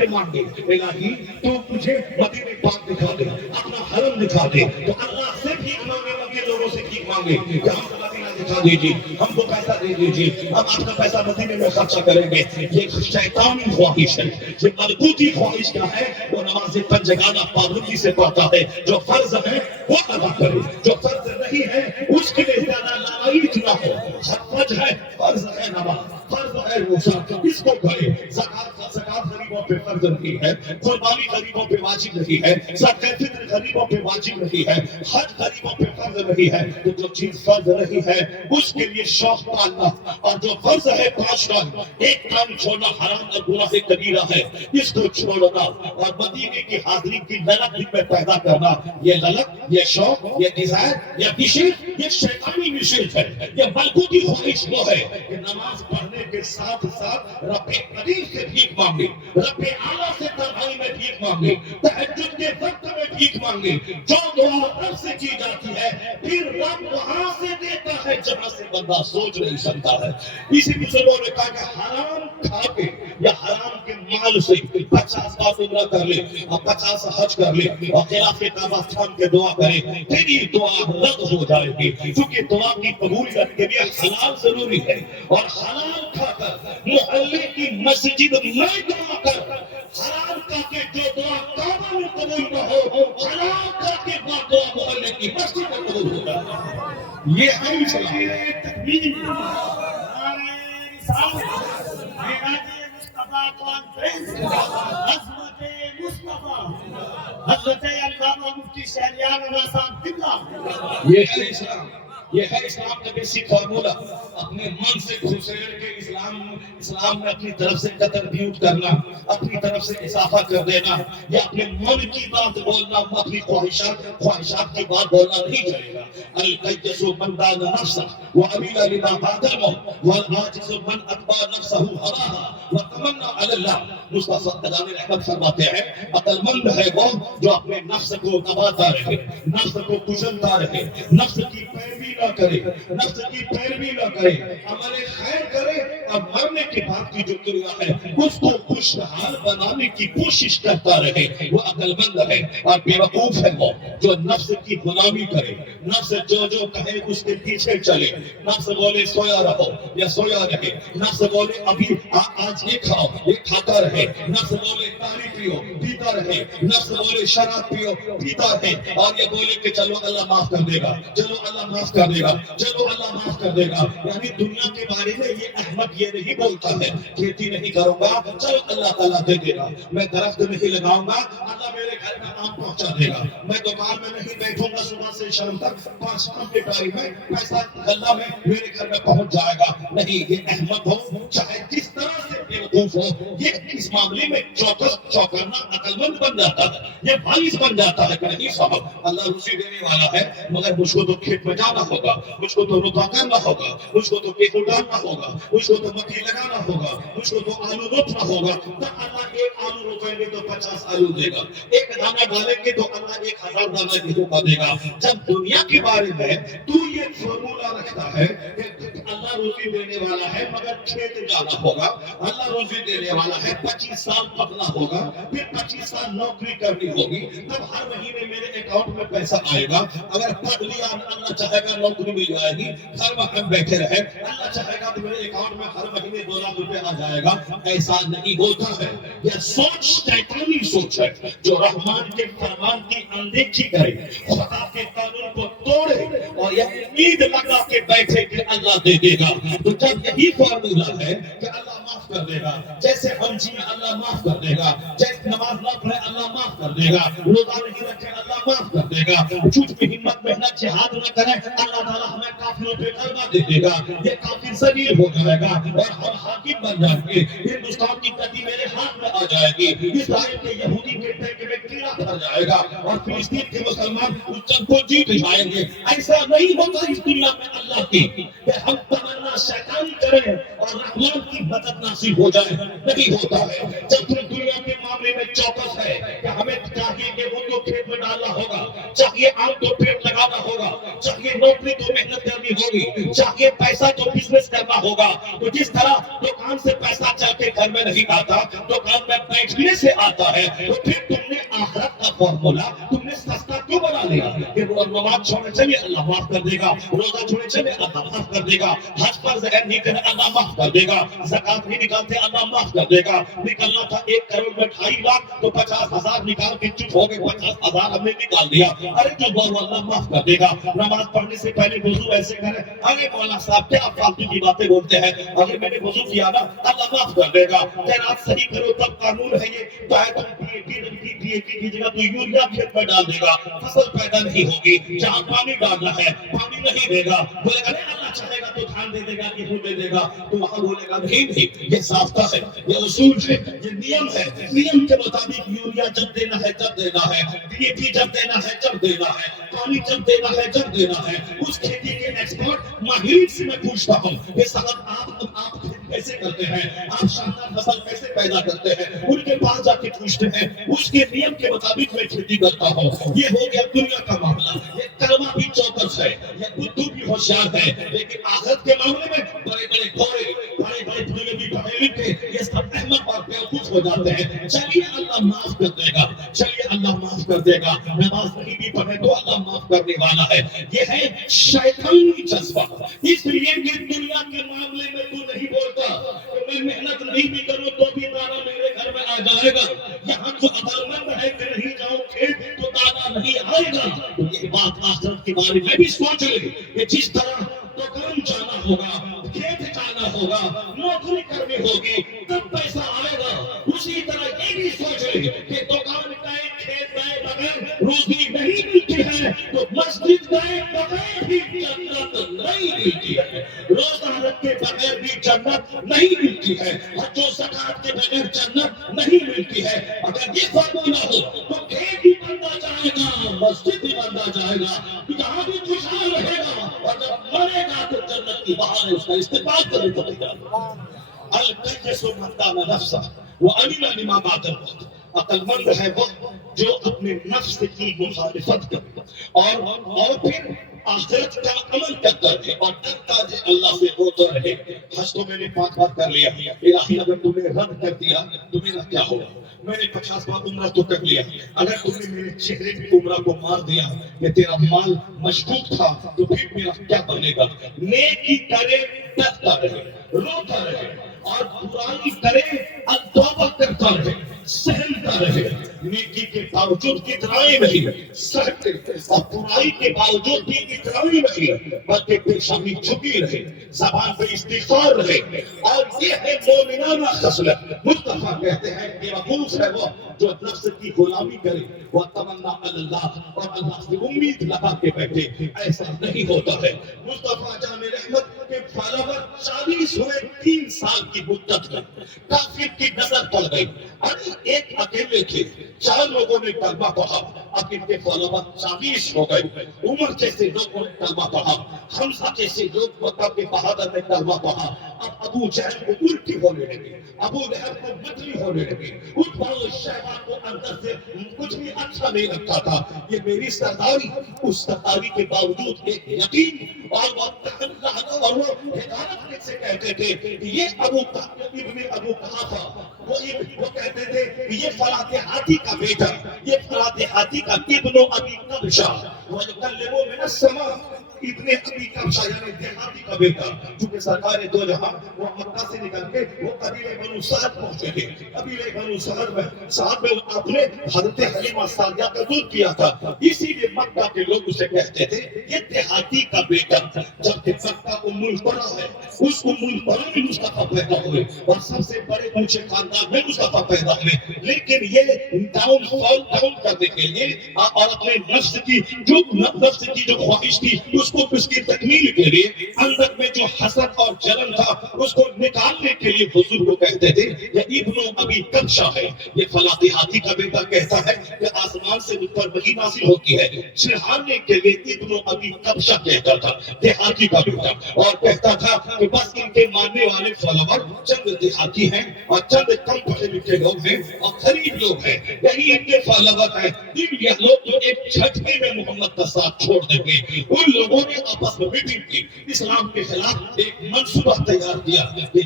سے مانگے الہی تو مجھے مدینے پاک دکھا دے، اپنا حرم دکھا دے، تو اللہ سے بھیک مانگے بلکہ لوگوں سے بھیک مانگے کہ ہم کو مدینہ دکھا دیجیے، ہم کو پیسہ دے دیجیے، ہم آپ کا پیسہ مدینے میں خرچہ کریں گے۔ یہ شیطانی خواہش ہے، یہ ملکوتی خواہش کیا ہے؟ وہ نماز پنجگانہ پابندی سے پڑھتا ہے، جو فرض ہے وہ ادا کرے، جو فرض نہیں ہے اس کے لیے زیادہ لالائچ نہ ہو۔ حج ہے، فرض ہے نماز، فرض ہے روزہ، اس کو کرے۔ زکات غریبوں پہ فرض نہیں ہے، قربانی غریبوں پہ واجب نہیں ہے، صدقہ فطر غریبوں پہ واجب نہیں ہے، حج غریبوں پہ فرض نہیں ہے۔ تو جو چیز فرض نہیں ہے اس کے لیے شوق پالنا، اور جو فرض ہے 5 کام، ایک کام چھوڑنا حرام اور گناہ کبیرہ ہے، اس کو چھوڑنا، اور مدینے کی حاضری کی للک دل میں پیدا کرنا۔ یہ للک، یہ شوق، یہ ڈیزائر، یہ وشش، یہ شیطانی وشش ہے، یہ ملکوتی خواہش وہ ہے کہ نماز پڑھنے کے ساتھ ساتھ رب قدیر سے بھیک مانگے، رب اعلیٰ سے تنہائی میں بھیک مانگے، تہجد کے وقت میں بھیک مانگے۔ جو دعا رب سے کی جاتی ہے پھر رب وہاں سے دیتا ہے جہاں سے بندہ سوچ نہیں سکتا ہے۔ اسی بزرگوں نے کہا کہ حرام کھا کے یا حرام کے مال سے 50 بار عمرہ کر لے اور 50 حج کر لے اور خلاف کعبہ تھام کے دعا کرے، تیری دعا رد ہو جائے گی، کیونکہ دعا کی قبولیت کے لیے حلال ضروری ہے، اور حلال کھا کر محلے کی مسجد میں دعا کر، حرام کھا کے جو دعا کعبہ میں قبول نہ ہو، حلال کھا کے دعا محلے کی مسجد میں قبول ہو جائے۔ یہ ہے اسلام۔ تکبیر، نعرہ رسالت، معراج مصطفیٰ کانفرنس، عظمت مصطفیٰ، حضرت علامہ مفتی شہریار رضا صاحب قبلہ۔ یہ ہے اسلام، یہ ہے اسلام کا بیسک فارمولہ۔ اپنے من سے گھسیڑ کے اسلام میں اپنی طرف سے کنٹریبیوٹ کرنا، اپنی طرف سے اضافہ کر دینا، یا اپنے من کی بات بولنا، اپنی خواہشات کی بات بولنا نہیں چلے گا۔ القیس من دان نفسہ وعمل لما بعد الموت والعاجز من اتبع نفسہ ہواها وتمنى علی اللہ۔ مصطفیٰ خدا رحمت فرماتے ہیں عقل مند ہے وہ جو اپنے نفس کو دباتا رہے، نفس کو کچلتا رہے، نفس کی پیروی نہ کرے، نفس کی پیروی نہ کرے، عمل خیر کرے، اور مرنے کے بعد کی جو دنیا ہے اس کو خوشحال بنانے کی کوشش کرتا رہے، وہ عقل مند ہے۔ اور بیوقوف ہے وہ جو نفس کی غلامی کرے، نفس جو کہے اس کے پیچھے چلے، نفس بولے سویا رہو یا سویا رہے، نفس بولے ابھی آج یہ کھاؤ یہ کھاتا رہے، نفس بولے پانی پیو پیتا رہے، نفس بولے شراب پیو پیتا رہے، اور یہ بولے کہ چلو اللہ معاف کر دے گا، چلو اللہ معاف کر دے گا، چلو اللہ معاف کر دے گا۔ یعنی دنیا کے بارے میں یہ احمد یہ نہیں بولتا ہے کھیتی نہیں کروں گا، چلو اللہ تعالیٰ دے دے گا، میں درخت نہیں لگاؤں گا، اللہ میرے گھر میں آم پہنچا دے گا، میں دکان میں نہیں بیٹھوں گا صبح سے شام تک، 5 کام کے ٹائم میں پیسہ غلہ میں میرے گھر میں پہنچ جائے گا۔ نہیں، یہ احمد ہو چاہے جس طرح سے بیوقوف ہو، یہ اس معاملے میں چوکنا عقل مند بن جاتا ہے، یہ باعث بن جاتا ہے کہ نہیں صاحب اللہ روزی دینے والا ہے، مگر مجھ کو تو کھیت میں جانا ہوگا، مجھ کو تو رتا کرنا ہوگا، مجھ کو تو گیہوں ڈالنا ہوگا، مجھ کو تو مکئی لگانا ہوگا، مجھ کو تو آلو روپنا ہوگا، تو اللہ ایک آلو روپیں گے تو 50 آلو دے گا، ایک دانہ ڈالیں گے تو اللہ 1000 دانہ گیہوں کا دے گا۔ جب دنیا کے بارے میں تو یہ فارمولہ رکھتا ہے کہ اللہ روزی دینے والا ہے مگر کھیت جانا ہوگا، اللہ روزی دینے والا ہے 25 سال پکنا ہوگا، پھر 25 سال نوکری کرنی ہوگی، تب ہر مہینے میرے اکاؤنٹ میں پیسہ آئے گا۔ اگر پڑھ لیا اللہ چاہے گا نوکری مل جائے گی، گھر میں ہم بیٹھے رہے، اللہ چاہے گا تو میرے اکاؤنٹ میں ہر مہینے 2 لاکھ روپے آ جائے گا۔ ایسا نہیں ہوتا ہے، یہ سوچ شیطانی سوچ ہے جو رحمان کے فرمان کی اندیکھی کرے، خدا کے قانون کو توڑے اور یہ امید لگا کے بیٹھے کہ اللہ دے دے گا۔ تو جب یہی فارمولہ ہے کہ اللہ معاف کر دے گا، جیسے ہم جیے اللہ معاف کر دے گا، جیسے نماز نہ پڑھے اللہ معاف کر دے گا، روزہ نہیں رکھے اللہ معاف کر دے گا، جھوٹ میں ہمت محنت جہاد نہ کرے اللہ تعالیٰ ہمیں کافروں پہ غلبہ دے دے گا، یہ کافر ذلیل ہو جائے گا اور ہم حاکم بن جائیں گے، ہندوستان کی گدی میرے ہاتھ میں آ جائے گی، اسرائیل کے یہودی کے ٹینک میں کیڑا پھر جائے گا اور فلسطین کے مسلمان اس جنگ کو جیت جائیں گے۔ ایسا نہیں ہوتا اس دنیا میں اللہ کی کہ ہم تمنا شیطانی کریں اور رحمان کی مدد نصیب ہو جائے، نہیں ہوتا ہے۔ جب تم دنیا کے معاملے میں چوکس ہے کہ ہمیں چاہیے چاہیے وہ تو کھیت میں ڈالنا ہوگا، چاہیے آم تو پیڑ لگانا ہوگا، چاہیے نوکری تو محنت کرنی ہوگی، چاہیے پیسہ تو بزنس کرنا ہوگا۔ تو جس طرح دکان سے پیسہ چل کے گھر میں نہیں آتا، دکان میں بیٹھنے سے آتا ہے، تو پھر تم نے آخرت کا فارمولا تم نے سستا کیوں بنا لیا کہ نماز چھوڑنے چلے اللہ معاف کر دے گا، روزہ چھوڑنے چلے اللہ معاف کر دے گا، حج پر ذکر نہیں کرے اللہ معاف کر دے گا، زکات نہیں نکالتے اللہ معاف کر دے گا، نکلنا تھا 1 کروڑ میں 2.5 لاکھ تو 50,000 نکال کے چپ ہو گئے، 50,000 ہم نے نکال دیا، ارے جو بولو اللہ معاف کر دے گا۔ نماز پڑھنے سے پہلے وضو ایسے کرے، ارے مولانا صاحب کیا فالتو کی باتیں بولتے ہیں، اگر میں نے وضو کیا نا اللہ معاف کر دے گا، خیرات صحیح کرو تب قانون ہے یہ، چاہے تم ڈی اے پی کیجیے گا تو یوریا کھیت میں ڈال دے گا، فصل پیدا نہیں ہوگی، جہاں پانی ڈالنا ہے پانی نہیں دے گا، بولے گا نہیں اللہ چاہے گا تو دھان دے دے گا، گیہوں دے دے گا، تو وہاں بولے گا نہیں، یہ ضابطہ ہے، یہ اصول ہے، یہ نیم ہے، نیم کے مطابق یوریا جب دینا ہے جب دینا ہے، ڈی اے پی جب دینا ہے جب دینا ہے، پانی جب دینا ہے جب دینا ہے۔ اس کھیتی کے ایکسپرٹ ماہرین سے میں پوچھتا ہوں کہ صاحب آپ کیسے کرتے ہیں، آپ شاندار فصل کیسے پیدا کرتے ہیں، ان کے پاس جا کے پوچھتے ہیں، اس کے نیم کے مطابق میں کھیتی کرتا ہوں۔ یہ ہو گیا دنیا کا معاملہ، یہ کلمہ بھی چوکس ہے، یہ بدھو بھی ہوشیار ہے، لیکن آخرت کے معاملے میں بڑے بڑے گھوڑے، بڑے بڑے بڑے بھی پڑھے لکھے، یہ سب احمق اور بیوقوف ہو جاتے ہیں۔ چلیے اللہ معاف کر دے گا، چلیے اللہ معاف کر دے گا، نماز نہیں بھی پڑھے تو اللہ معاف کرنے والا ہے۔ یہ ہے شیطانی جذبہ، اس لیے کہ دنیا کے معاملے میں تو نہیں بولتا کہ میں محنت نہیں بھی کروں تو بھی دانا میرے گھر میں آ جائے گا، یہاں جو عقلمند ہے کہ نہیں جاؤں کھیت تو دانا نہیں آئے گا۔ تو یہ بات آخرت کے بارے میں بھی سوچ لے کہ جس طرح دکان جانا ہوگا، کھیت جانا ہوگا، نوکری کرنی ہوگی تب پیسہ آئے گا، اسی طرح یہ بھی سوچ لے کہ دکان گئے کھیت گئے بغیر روزی نہیں ملتی ہے تو مسجد گئے بغیر بھی جنت نہیں ملتی ہے، روزہ رکھے بغیر بھی جنت نہیں ملتی ہے، حج و زکات کے بغیر جنت نہیں ملتی ہے۔ اگر یہ فارمولا ہو تو کھیت بھی بنتا جائے گا، مسجد بھی بنتا جائے گا، یہاں بھی خوشحال رہے گا، اور جب مرے گا تو جنت کی بہار اس کا استقبال کرنے پڑے گا۔ القیس من دان نفسہ وعمل لما بعد الموت، عقل مند ہے وہ جو اپنے نفس کی مخالفت کرے اور پھر آخرت کا عمل کرتا رہے اور ڈرتا ہے اللہ سے ہوتا رہے۔ حج تو میں نے 5 بار کر لیا، الہی اگر تم نے رد کر دیا تو میرا کیا ہوگا؟ میں نے 50 بار عمرہ تو کر لیا، اگر تم نے میرے چہرے پہ عمرہ کو مار دیا کہ تیرا مال مشکوک تھا تو پھر میرا کیا بنے گا؟ نیکی کرے ڈرتا رہے، روتا رہے، اور برائی کرے توبہ کرتا رہے، سہتا رہے، نیکی کے باوجود اترائے نہیں سہتے، اور برائی کے باوجود بھی اترائے نہیں بلکہ پیشانی جھکی رہے، زبان پہ استغفار رہے، اور یہ ہے مومنانہ خصلت۔ مصطفیٰ کہتے ہیں کہ وقوف ہے وہ جو نفس کی غلامی کرے، وہ تمنا اللہ اور اللہ سے امید لگا کے بیٹھے، ایسا نہیں ہوتا ہے۔ مصطفیٰ جان رحمت کے فالوور 40 ہوئے 3 سال کی مدت میں، کافر کی نظر پڑ گئی، ارے ایک اکیلے تھے، 4 لوگوں نے کلمہ پڑھا، اب ان کے فالوور 40 ہو گئے، عمر جیسے لوگوں نے کلمہ پڑھا، حمزہ جیسے لوگ مکہ کے بہادر نے کلمہ پڑھا، اب ابو جہل کو الٹی ہونے لگی، ابو لہب کو بدلی ہونے لگی، ان پر شیطان کو اندر سے کچھ بھی اچھا نہیں لگتا تھا۔ یہ میری سرداری، اس سرداری کے باوجود ایک یقین اور وہ ہدایت سے کہتے تھے کہ یہ ابو قحافہ، وہ کہتے تھے کہ یہ فلاں ہاتھی کا بیٹا، یہ فلاں ہاتھی کا ابن ابی قبشہ، وَيُكَلِّمُ مِنَ السَّمَاءِ ابن ابی قبشہ یعنی دیہاتی کا بیٹا، چونکہ سرکار دو جہاں وہ مکہ سے نکل کے وہ قبیلے بنو سعد پہنچے تھے، قبیلے بنو سعد میں آپ نے حضرت حلیمہ سعدیہ کا دودھ کیا تھا، اسی لیے مکہ کے لوگ اسے کہتے تھے یہ دیہاتی کا بیٹا، جبکہ مکہ ام القریٰ ہے، اس ام القریٰ میں مصطفیٰ پیدا ہوئے اور سب سے بڑے اونچے خاندان میں مصطفیٰ پیدا ہوئے، لیکن یہ ڈاؤن کرنے کے لیے اور اپنے نفس کی جو خواہش تھی اس کی تکمیل کے لیے اندر میں جو حسد اور جلن تھا اس کو نکالنے کے لیے حضور کو کہتے تھے یہ ابن ابی کبشہ ہے، یہ فلاں دیہاتی کا بیٹا کہتا ہے کہ آسمان سے اوپر وحی نازل ہوتی ہے، چڑھانے کے لیے ابن ابی کبشہ کہتا تھا، دیہاتی کا بیٹا، اور کہتا تھا کہ بس ان کے ماننے والے فالوور چند دیہاتی ہیں اور چند کم پڑھے لکھے لوگ ہیں اور غریب لوگ ہیں، یہی ان کے فالوور ہیں۔ یہ لوگ جو ایک جھٹکے میں محمد کا ساتھ چھوڑ دیں گے، ان لوگوں نے آپس میں میٹنگ کی، اسلام کے خلاف ایک منصوبہ تیار کیا کہ جو